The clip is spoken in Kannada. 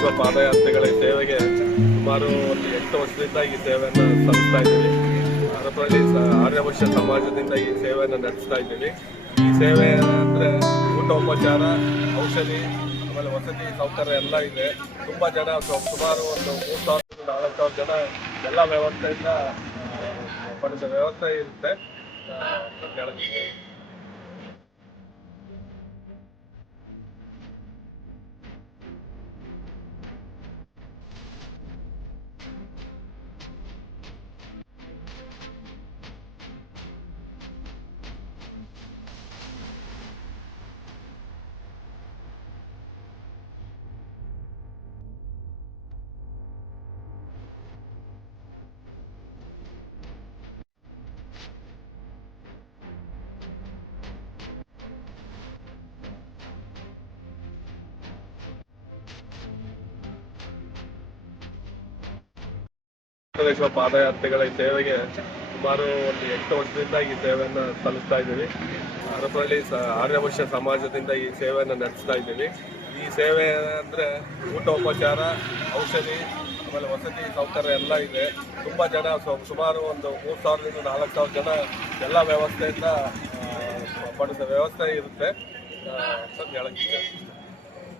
ವಿಶ್ವ ಪಾದಯಾತ್ರೆಗಳ ಸೇವೆಗೆ ಸುಮಾರು ಒಂದು 8 ವರ್ಷದಿಂದ ಈ ಸೇವೆಯನ್ನು ಸಲ್ಲಿಸ್ತಾ ಇದ್ದೀವಿ. ಅದರಲ್ಲಿ ಆರ್ಯವೈಶ್ಯ ಸಮಾಜದಿಂದ ಈ ಸೇವೆಯನ್ನು ನಡೆಸ್ತಾ ಇದ್ದೀವಿ. ಈ ಸೇವೆ ಅಂದರೆ ಊಟೋಪಚಾರ, ಔಷಧಿ, ಆಮೇಲೆ ವಸತಿ ಸೌಕರ್ಯ ಎಲ್ಲ ಇದೆ. ತುಂಬ ಜನ ಸುಮಾರು ಒಂದು 3,000-4,000 ಜನ ಎಲ್ಲ ವ್ಯವಸ್ಥೆಯಿಂದ ಪಡೆದ ವ್ಯವಸ್ಥೆ ಇರುತ್ತೆ ಅಂತ ಹೇಳಿದ್ದೀವಿ. ವಿಶ್ವ ಪಾದಯಾತ್ರೆಗಳ ಸೇವೆಗೆ ಸುಮಾರು ಒಂದು 8 ವರ್ಷದಿಂದ ಈ ಸೇವೆಯನ್ನು ಸಲ್ಲಿಸ್ತಾ ಇದ್ದೀವಿ. ಅದರಲ್ಲಿ ಆರ್ಯವೈಶ್ಯ ಸಮಾಜದಿಂದ ಈ ಸೇವೆಯನ್ನು ನಡೆಸ್ತಾ ಇದ್ದೀವಿ. ಈ ಸೇವೆ ಅಂದರೆ ಊಟೋಪಚಾರ, ಔಷಧಿ, ಆಮೇಲೆ ವಸತಿ ಸೌಕರ್ಯ ಎಲ್ಲ ಇದೆ. ತುಂಬ ಜನ ಸುಮಾರು ಒಂದು 3,000-4,000 ಜನ ಎಲ್ಲ ವ್ಯವಸ್ಥೆಯಿಂದ ಪಡೆದ ವ್ಯವಸ್ಥೆ ಇರುತ್ತೆ ಅಂತ ಹೇಳಕ್ಕೆ